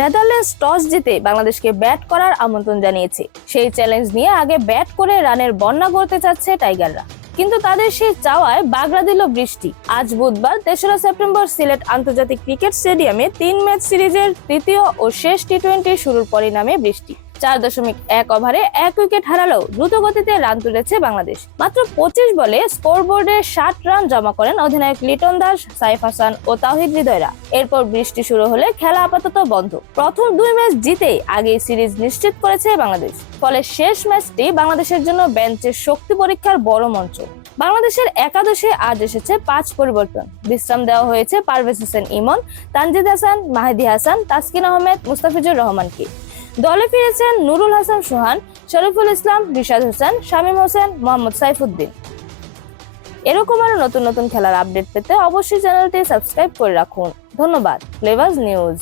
Netherlands toss জিতে বাংলাদেশকে bat করার আমন্ত্রণ জানিয়েছে। সেই চ্যালেঞ্জ নিয়ে আগে ব্যাট করে রানের বন্যা গড়তে চাচ্ছে টাইগাররা, কিন্তু তাদের সেই চাওয়ায় বাগড়া দিল বৃষ্টি। আজ বুধবার ৩রা সেপ্টেম্বর সিলেট আন্তর্জাতিক ক্রিকেট স্টেডিয়ামে ৩ ম্যাচ সিরিজের তৃতীয় ও শেষ টি-20 শুরুর পরই নামে বৃষ্টি। ৪.১ ওভারে ১ উইকেট হারালেও দ্রুত গতিতে রান তুলেছে বাংলাদেশ। মাত্র ২৫ বলে স্কোরবোর্ডে ৬০ রান জমা করেন অধিনায়ক লিটন দাস, সাইফ হাসান ও তাওহিদ হৃদয়রা। এরপর বৃষ্টি শুরু হলে খেলা আপাতত বন্ধ। প্রথম ২ ম্যাচ জিতেই আগেই সিরিজ নিশ্চিত করেছে বাংলাদেশ। ফলে শেষ ম্যাচটি বাংলাদেশের জন্য বেঞ্চের শক্তি পরীক্ষার বড় মঞ্চ। বাংলাদেশের একাদশে আজ এসেছে ৫ পরিবর্তন। বিশ্রাম দেওয়া হয়েছে পারভেজ হোসেন ইমন, তানজিদ হাসান, মাহেদী হাসান, তাসকিন আহমেদ, মুস্তাফিজুর রহমানকে। দলে ফিরেছেন নুরুল হাসান সোহান, শরীফুল ইসলাম, রিশাদ হোসেন, শামীম হোসেন, মোহাম্মদ সাইফুদ্দিন। এরকম আরো নতুন নতুন খেলার আপডেট পেতে অবশ্যই চ্যানেলটি সাবস্ক্রাইব করে রাখুন। ধন্যবাদ। Flavours news.